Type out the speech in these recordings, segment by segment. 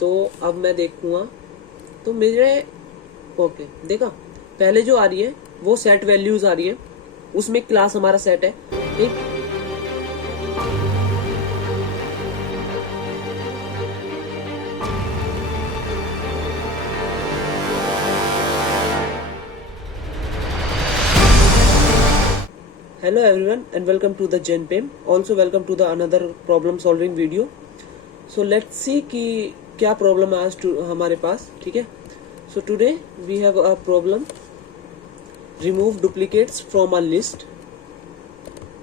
तो अब मैं देखूंगा तो मेरे ओके देखा पहले जो आ रही है वो सेट वैल्यूज आ रही है, उसमें क्लास हमारा सेट है। ठीक, hello everyone and welcome to the जेनपेम, also welcome to the another problem solving video. So let's see कि क्या प्रॉब्लम है आज हमारे पास। ठीक है, so today we have a problem, remove duplicates from a list,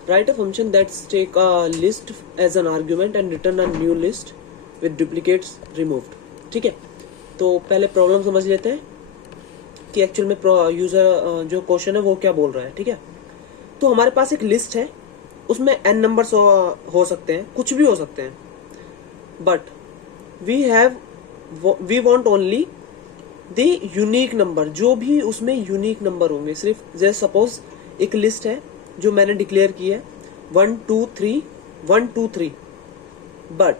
write a function that take a list as an argument and return a new list with duplicates removed। ठीक है, तो पहले प्रॉब्लम समझ लेते हैं कि एक्चुअल में user जो क्वेश्चन है वो क्या बोल रहा है। ठीक है, तो हमारे पास एक लिस्ट है, उसमें n नंबर्स हो सकते हैं, कुछ भी हो सकते हैं, but we want only the unique number, जो भी उसमें यूनिक नंबर होंगे। सिर्फ जैसे सपोज एक लिस्ट है जो मैंने डिक्लेयर की है 1 2 3 1 2 3, बट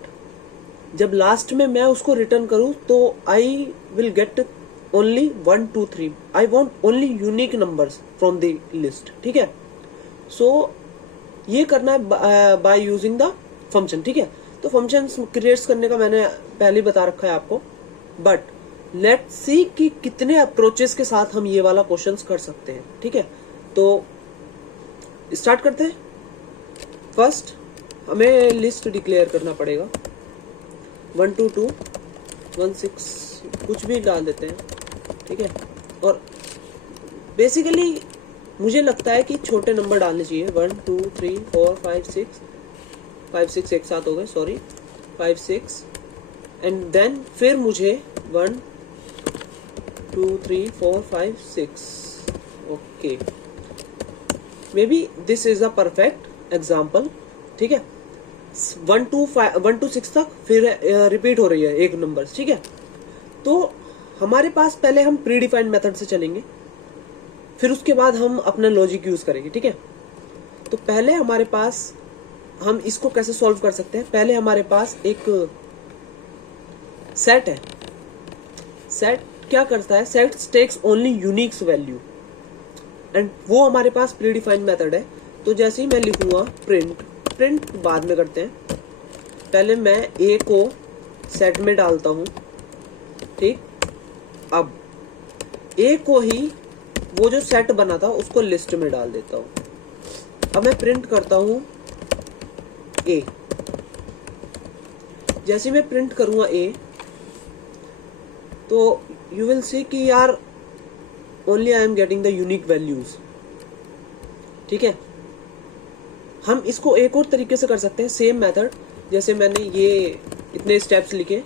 जब लास्ट में मैं उसको रिटर्न करूं तो I will get only 1 2 3। I want only unique numbers from the list. ठीक है, सो ये करना है बाय यूजिंग द फंक्शन। ठीक है, तो फंक्शन क्रिएट करने का मैंने पहले बता रखा है आपको, बट लेट्स सी कि कितने अप्रोचेस के साथ हम ये वाला क्वेश्चन कर सकते हैं। ठीक है, तो स्टार्ट करते हैं। फर्स्ट हमें लिस्ट डिक्लेयर करना पड़ेगा, 1 2 2 1 6 कुछ भी डाल देते हैं। ठीक है, और बेसिकली मुझे लगता है कि छोटे नंबर डालने चाहिए, 1 2 3 4 5 6 एक साथ हो गए, सॉरी 5 6, एंड देन फिर मुझे 1 2 3 4 5 6। Okay, may be this is a perfect example. ठीक है, 1 to 6 तक फिर रिपीट हो रही है एक नंबर। ठीक है, तो हमारे पास पहले हम प्री डिफाइंड मेथड से चलेंगे, फिर उसके बाद हम अपना लॉजिक यूज करेंगे। ठीक है, तो पहले हमारे पास हम इसको कैसे सॉल्व कर सकते हैं। पहले हमारे पास एक सेट है, सेट क्या करता है, set takes only uniques value, and वो हमारे पास प्री डिफाइंड मेथड है। तो जैसे ही मैं लिखूंगा प्रिंट बाद में करते हैं, पहले मैं ए को सेट में डालता हूं। ठीक, अब ए को ही वो जो सेट बना था उसको लिस्ट में डाल देता हूं। अब मैं प्रिंट करता हूं ए, जैसे मैं प्रिंट करूंगा ए, तो यू विल सी कि यार only I am getting the unique values. ठीक है, हम इसको एक और तरीके से कर सकते हैं, सेम मेथड। जैसे मैंने ये इतने स्टेप्स लिखे,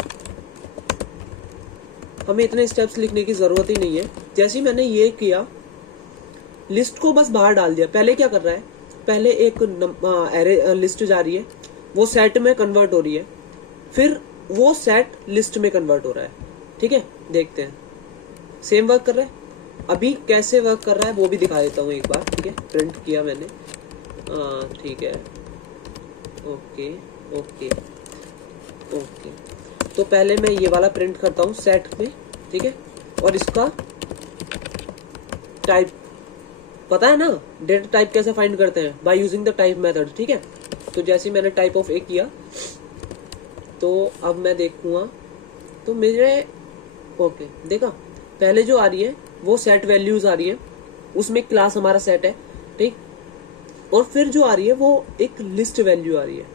हमें इतने स्टेप्स लिखने की जरूरत ही नहीं है। जैसे ही मैंने ये किया, लिस्ट को बस बाहर डाल दिया। पहले क्या कर रहा है, पहले एक एरे लिस्ट जा रही है, वो सेट में कन्वर्ट हो रही है, फिर वो सेट लिस्ट में कन्वर्ट हो रहा है। ठीक है, देखते हैं सेम वर्क कर रहा है। अभी कैसे वर्क कर रहा है वो भी दिखा देता हूँ एक बार। ठीक है, प्रिंट किया मैंने, ठीक है, ओके ओके ओके। तो पहले मैं ये वाला प्रिंट करता हूँ सेट में। ठीक है, और इसका टाइप पता है ना, डेटा टाइप कैसे फाइंड करते हैं, bye using the type method. ठीक है, तो जैसे मैंने टाइप ऑफ ए किया, तो अब मैं देखूंगा तो मेरे ओके देखा पहले जो आ रही है वो सेट वैल्यूज आ रही है, उसमें क्लास हमारा सेट है। ठीक, और फिर जो आ रही है वो एक लिस्ट वैल्यू आ रही है।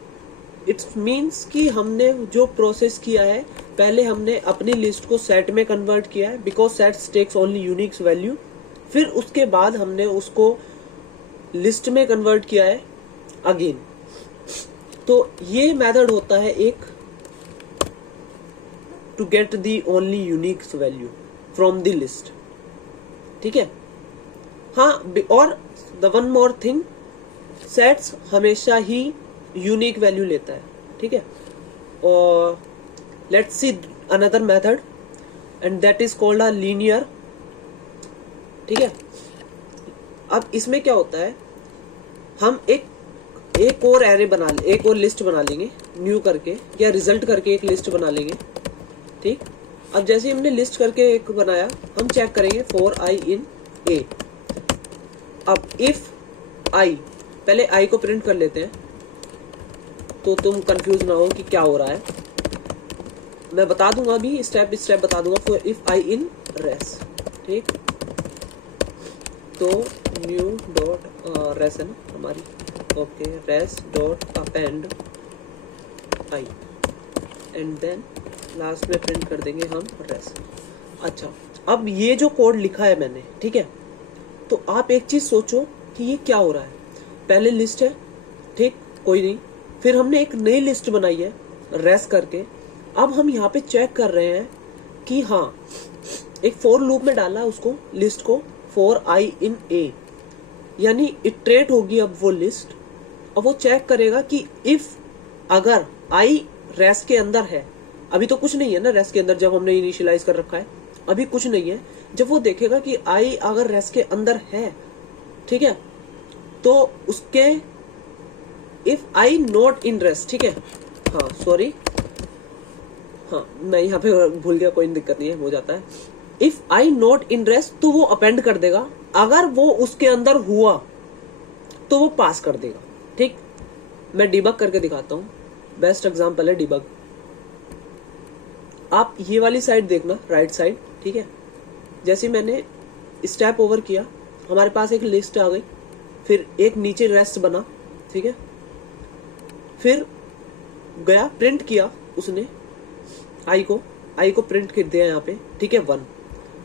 इट्स मीन्स कि हमने जो प्रोसेस किया है, पहले हमने अपनी लिस्ट को सेट में कन्वर्ट किया है, because sets takes only uniques value. फिर उसके बाद हमने उसको लिस्ट में कन्वर्ट किया है अगेन। तो ये मेथड होता है एक, to get the only uniques value from the list. ठीक है, हाँ, और the one more thing, sets हमेशा ही यूनिक वैल्यू लेता है। ठीक है, और let's see another method, and that is called a linear. ठीक है, अब इसमें क्या होता है, हम एक और एरे बना ले, एक और लिस्ट बना लेंगे न्यू करके, या रिजल्ट करके एक लिस्ट बना लेंगे। ठीक। अब जैसे हमने लिस्ट करके एक बनाया, हम चेक करेंगे फॉर आई इन ए। अब इफ आई, पहले आई को प्रिंट कर लेते हैं तो तुम कंफ्यूज ना हो कि क्या हो रहा है। मैं बता दूंगा अभी, स्टेप बाय स्टेप बता दूंगा। For if i in res, ठीक, तो न्यू डॉट रेस है ना हमारी, okay, res dot append i, and then last में प्रिंट कर देंगे हम रेस। अच्छा, अब ये जो कोड लिखा है मैंने, ठीक है, तो आप एक चीज सोचो कि ये क्या हो रहा है। पहले लिस्ट है, ठीक, कोई नहीं, फिर हमने एक नई लिस्ट बनाई है रेस करके। अब हम यहाँ पे चेक कर रहे हैं कि हाँ, एक फॉर लूप में डाला उसको, लिस्ट को, फॉर आई इन ए, यानी इटरेट होगी अब वो लिस्ट। अब वो चेक करेगा कि इफ अगर आई रेस के अंदर है, अभी तो कुछ नहीं है ना रेस के अंदर, जब हमने इनिशियलाइज कर रखा है अभी कुछ नहीं है। जब वो देखेगा कि आई अगर रेस के अंदर है, ठीक है, तो उसके if i not in res, ठीक है, हाँ सॉरी, हाँ मैं यहाँ पे भूल गया, कोई दिक्कत नहीं है, हो जाता है। If i not in res तो वो अपेंड कर देगा, अगर वो उसके अंदर हुआ तो वो पास कर देगा, ठीक। मैं डिबग करके दिखाता हूँ, बेस्ट एग्जांपल है डिबग। आप ये वाली साइड देखना, राइट साइड, ठीक है, जैसे मैंने स्टेप ओवर किया, हमारे पास एक लिस्ट आ गई, फिर एक नीचे रेस्ट बना, ठीक है, फिर गया प्रिंट किया उसने आई को प्रिंट कर दिया यहाँ पे, ठीक है, 1।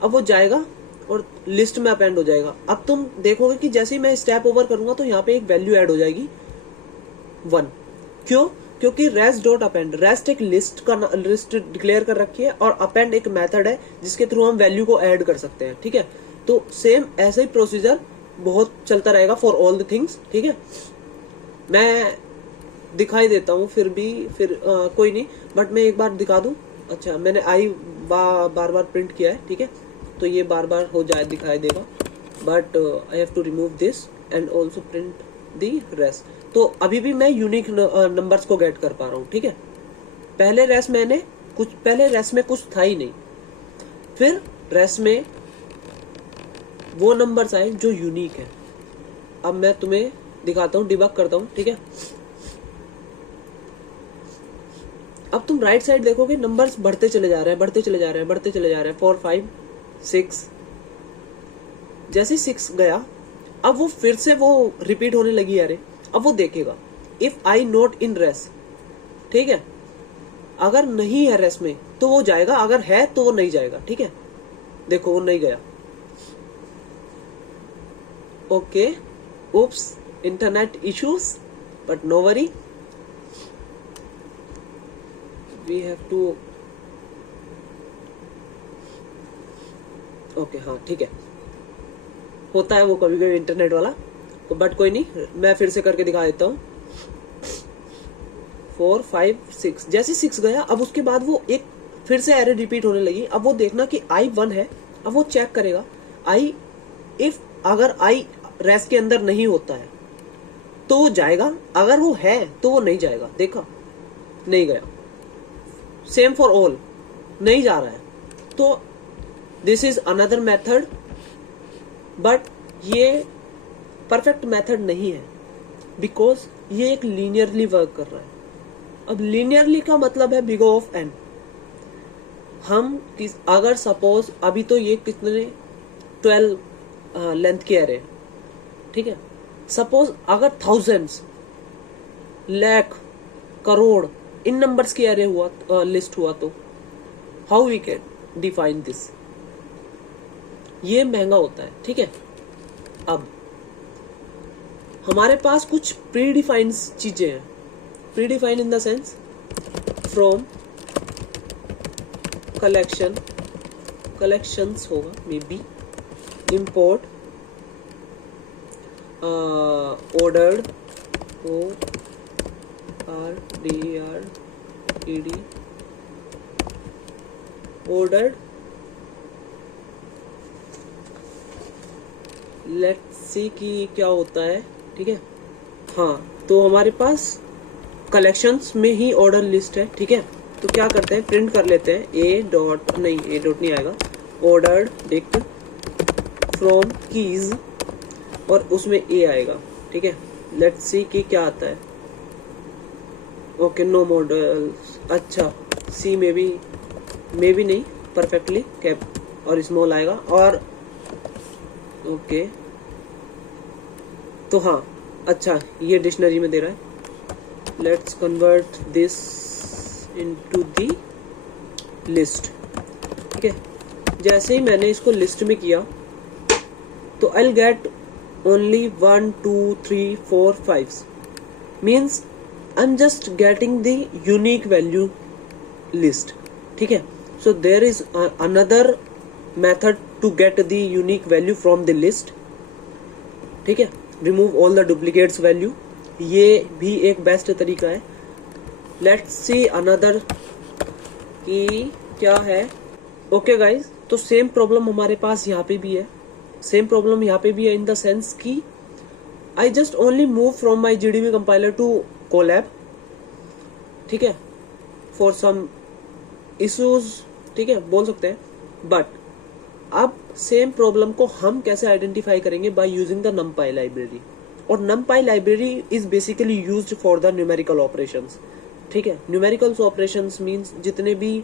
अब वो जाएगा और लिस्ट में अपेंड हो जाएगा। अब तुम देखोगे कि जैसे ही मैं स्टेप ओवर करूंगा तो यहाँ पे एक वैल्यू ऐड हो जाएगी 1। क्यों? क्योंकि रेस्ट डॉट अपेंड, रेस्ट एक लिस्ट डिक्लेयर कर रखी है और अपेंड एक मेथड है जिसके थ्रू हम वैल्यू को ऐड कर सकते हैं, ठीक है। तो सेम ऐसा ही प्रोसीजर बहुत चलता रहेगा फॉर ऑल द थिंग्स, ठीक है। मैं दिखाई देता हूँ फिर भी, फिर कोई नहीं, बट मैं एक बार दिखा दूं। अच्छा, मैंने आई बार बार प्रिंट किया है, ठीक है, तो ये बार बार हो जाए दिखाई देगा, but I have to remove this and also print the rest. तो अभी भी मैं यूनिक नंबर्स को गेट कर पा रहा हूँ, ठीक है। पहले रेस्ट में कुछ था ही नहीं, फिर रेस्ट में वो नंबर्स आए जो यूनिक है। अब मैं तुम्हें दिखाता हूँ, डिबग करता हूँ, ठीक है। अब तुम राइट साइड देखोगे नंबर्स बढ़ते चले जा रहे हैं 4 5 6। जैसे 6 गया, अब वो फिर से वो रिपीट होने लगी, अरे अब वो देखेगा if i not in res, ठीक है, अगर नहीं है रेस में तो वो जाएगा, अगर है तो वो नहीं जाएगा, ठीक है। देखो वो नहीं गया, okay, oops, internet issues, but no worry, we have to, okay, हाँ ठीक है, होता है वो कभी कभी इंटरनेट वाला, बट कोई नहीं, मैं फिर से करके दिखा देता हूँ। 4 5 6, जैसे 6 गया, अब उसके बाद वो एक फिर से एरर रिपीट होने लगी। अब वो देखना कि आई 1 है, अब वो चेक करेगा आई, इफ अगर आई रेस के अंदर नहीं होता है तो वो जाएगा, अगर वो है तो वो नहीं जाएगा। देखा, नहीं गया। सेम फॉर ऑल, नहीं जा रहा है। तो this is another method, but ये परफेक्ट मेथड नहीं है, बिकॉज ये एक लीनियरली वर्क कर रहा है। अब लीनियरली का मतलब है बिग ऑफ एन। हम अगर सपोज अभी तो ये कितने 12 लेंथ के एरे, ठीक है, सपोज अगर thousands, lakh, crore in numbers की एरे हुआ, लिस्ट हुआ, तो how we can define this. ये महंगा होता है, ठीक है। अब हमारे पास कुछ प्री डिफाइंड चीजें हैं, predefined in the sense from collections होगा, maybe import ordered, ORDERED, ordered, let's see कि क्या होता है, ठीक है। हाँ, तो हमारे पास कलेक्शंस में ही ऑर्डर लिस्ट है, ठीक है। तो क्या करते हैं, प्रिंट कर लेते हैं ए डॉट नहीं आएगा, ऑर्डर्ड डिक्ट फ्रॉम कीज, और उसमें ए आएगा। ठीक है, लेट्स सी कि क्या आता है। ओके, नो मॉडल, अच्छा सी में भी नहीं, परफेक्टली कैप और स्मॉल आएगा। और ओके, तो हाँ, अच्छा ये डिक्शनरी में दे रहा है। Let's convert this into the list. ठीक है, जैसे ही मैंने इसको लिस्ट में किया तो I will get only 1 2 3 4 5, means I am just getting the unique value list. ठीक है, so there is another method to get the unique value from the list. ठीक है, remove all the duplicates value, ये भी एक best तरीका है। Let's see another कि क्या है। ओके गाइज, तो सेम प्रॉब्लम हमारे पास यहाँ पे भी है, सेम प्रॉब्लम यहाँ पे भी है इन द सेंस कि I just only move from my GDB compiler to Colab. ठीक है, फॉर सम इश्यूज, ठीक है बोल सकते हैं। बट अब सेम प्रॉब्लम को हम कैसे आइडेंटिफाई करेंगे, bye using the numpy library. और numpy library is basically used for the numerical operations. ठीक है, न्यूमेरिकल ऑपरेशंस मींस जितने भी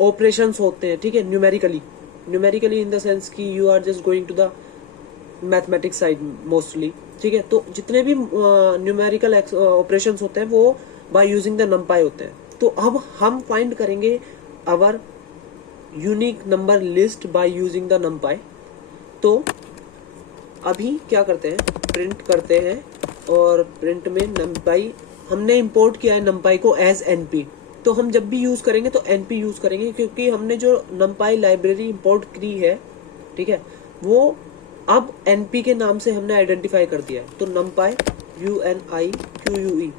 ऑपरेशंस होते हैं, ठीक है, न्यूमेरिकली इन द सेंस कि you are just going to the mathematics side mostly. ठीक है, तो जितने भी न्यूमेरिकल ऑपरेशंस होते हैं वो बाय यूजिंग द numpy होते हैं। तो अब हम फाइंड करेंगे our unique number list by using the numpy। तो अभी क्या करते हैं, प्रिंट करते हैं, और प्रिंट में numpy हमने इंपोर्ट किया है numpy को एज np। तो हम जब भी यूज करेंगे तो np यूज करेंगे, क्योंकि हमने जो numpy लाइब्रेरी इंपोर्ट की है, ठीक है, वो अब np के नाम से हमने आइडेंटिफाई कर दिया है। तो numpy UNIQUE,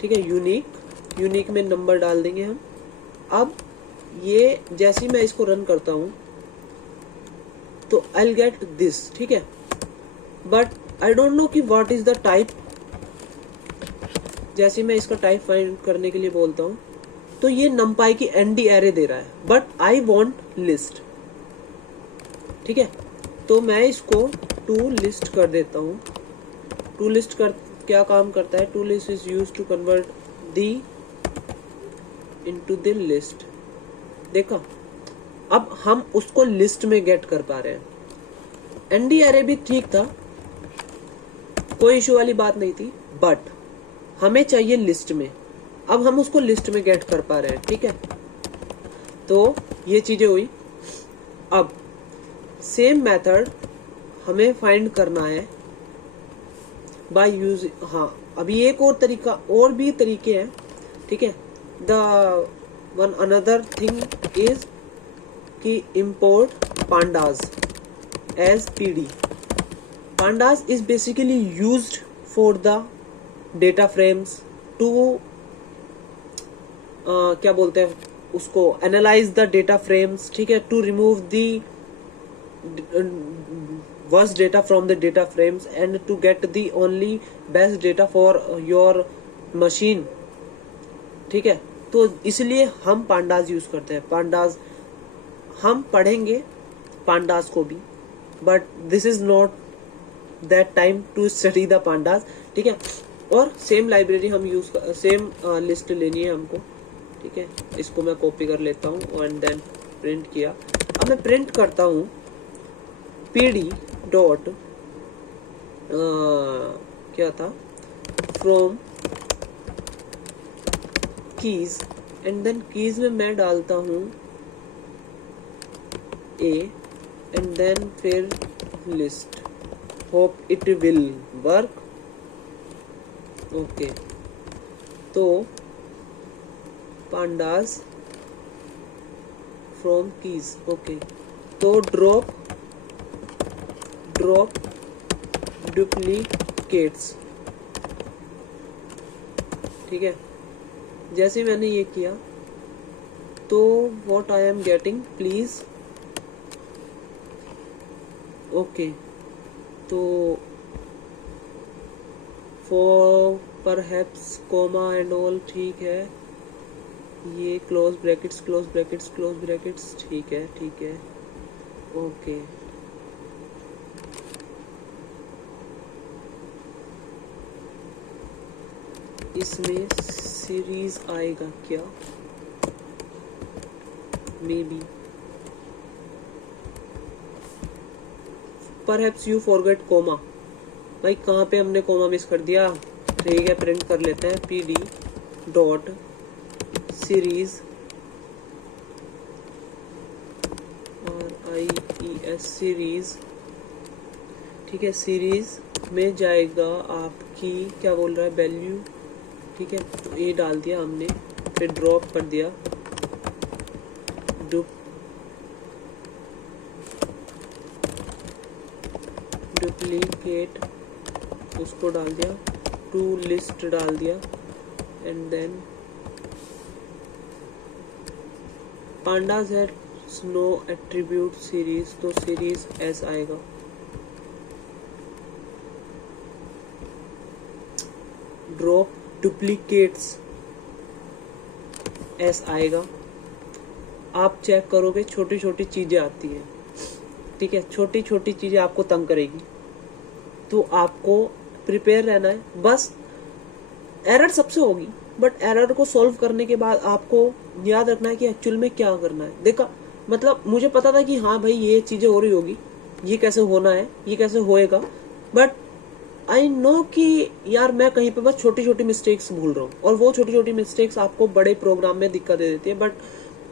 ठीक है, यूनिक में नंबर डाल देंगे हम। अब ये जैसे ही मैं इसको रन करता हूं तो आई विल गेट दिस। ठीक है, बट आई डोंट नो कि व्हाट इज द टाइप। जैसे मैं इसका टाइप फाइंड करने के लिए बोलता हूं तो ये numpy की ND एरे दे रहा है, बट आई वांट लिस्ट। ठीक है, तो मैं इसको टू लिस्ट कर देता हूं। टू लिस्ट कर क्या काम करता है, to list is used to convert the into the list. देखा, अब हम उसको लिस्ट में गेट कर पा रहे हैं। ND एरे भी ठीक था, कोई इशू वाली बात नहीं थी, बट हमें चाहिए लिस्ट में। अब हम उसको लिस्ट में गेट कर पा रहे हैं। ठीक है, तो ये चीजें हुई। अब सेम मेथड हमें फाइंड करना है बाय यूज। हाँ, अभी एक और तरीका, और भी तरीके हैं। ठीक है, the one another thing is कि import pandas as PD. Pandas is basically used for the data frames to क्या बोलते हैं उसको, analyze the data frames। ठीक है, to remove the worst data from the data frames and to get the only best data for your machine। ठीक है, तो इसलिए हम pandas यूज करते हैं। pandas हम पढ़ेंगे पांडास को भी, but this is not that time to study the pandas. ठीक है, और सेम लाइब्रेरी हम यूज, सेम लिस्ट लेनी है हमको। ठीक है, इसको मैं कॉपी कर लेता हूँ एंड देन प्रिंट किया। अब मैं प्रिंट करता हूँ pd डॉट क्या था, from keys, and then keys में मैं डालता हूँ A and then फिर list, hope it will work। Okay, तो pandas from keys। ओके, तो drop duplicates। ठीक है, जैसे मैंने ये किया तो what I am getting, please। Okay, तो परहैप्स कोमा एंड ऑल, ठीक है। ये close brackets close brackets close brackets, ठीक है ठीक है, ओके। इसमें सीरीज आएगा क्या, maybe. Perhaps you forget comma, भाई कहाँ पे हमने कोमा मिस कर दिया, ठीक है प्रिंट कर लेते हैं, pd dot series RIES series, ठीक है। सीरीज में जाएगा आपकी, क्या बोल रहा है, वैल्यू, ठीक है। तो ए डाल दिया हमने, फिर ड्रॉप कर दिया डुप्लीकेट, उसको डाल दिया, टू लिस्ट डाल दिया, एंड देन पांडाज है नो एट्रीब्यूट सीरीज, तो सीरीज एस आएगा। ड्रॉप डुप्लीकेट्स एस आएगा। आप चेक करोगे छोटी छोटी चीजें आती हैं, ठीक है, छोटी छोटी चीजें आपको तंग करेगी, तो आपको प्रिपेयर रहना है। बस एरर सबसे होगी, बट एरर को सॉल्व करने के बाद आपको याद रखना है कि एक्चुअल में क्या करना है। देखा, मतलब मुझे पता था कि हाँ भाई ये चीजें हो रही होगी, ये कैसे होना है, ये कैसे होएगा, बट आई नो कि यार मैं कहीं पे बस छोटी छोटी मिस्टेक्स भूल रहा हूँ, और वो छोटी छोटी मिस्टेक्स आपको बड़े प्रोग्राम में दिक्कत दे देती है, बट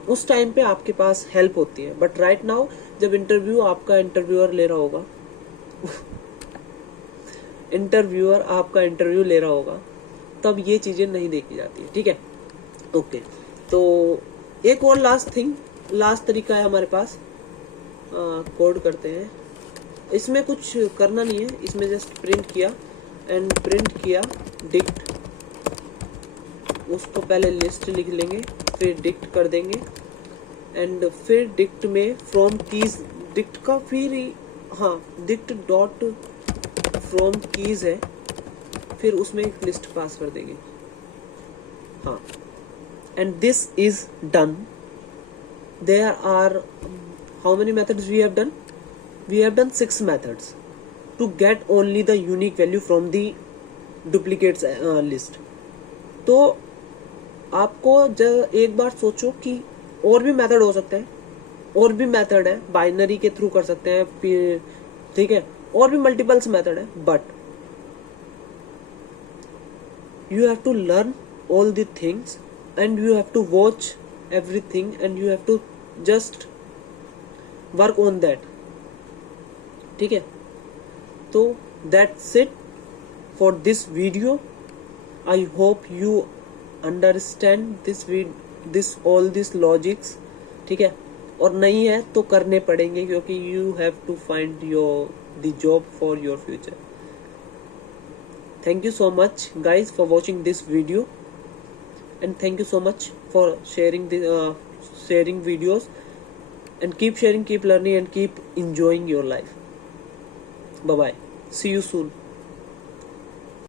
उस टाइम पे आपके पास हेल्प होती है। बट राइट नाउ जब इंटरव्यू आपका इंटरव्यूअर ले रहा होगा इंटरव्यूअर आपका इंटरव्यू ले रहा होगा, तब ये चीजें नहीं देखी जाती है, ठीक है, ओके। तो एक और लास्ट तरीका है हमारे पास, कोड करते हैं। इसमें कुछ करना नहीं है, इसमें जस्ट प्रिंट किया एंड प्रिंट किया डिक्ट, उसको पहले लिस्ट लिख लेंगे, फिर डिक्ट कर देंगे, एंड फिर डिक्ट में फ्रॉम कीज, डिक्ट का फिर हाँ डिक्ट डॉट फ्रॉम कीज है, फिर उसमें एक लिस्ट पास कर देंगे, हाँ। And this is done. There are how many methods we have done, we have done 6 methods to get only the unique value from the duplicates list। तो आपको एक बार सोचो कि और भी मेथड हो सकते हैं, और भी मेथड है, बाइनरी के थ्रू कर सकते हैं, ठीक है, और भी मल्टीपल्स मेथड है, but you have to learn all the things and you have to watch everything and you have to just work on that, ठीक है। तो that's it for this video। I hope you understand this all this logics, ठीक है। और नहीं है तो करने पड़ेंगे, क्योंकि you have to find the job for your future। Thank you so much guys for watching this video, and thank you so much for sharing videos, and keep sharing, keep learning, and keep enjoying your life। Bye bye, see you soon।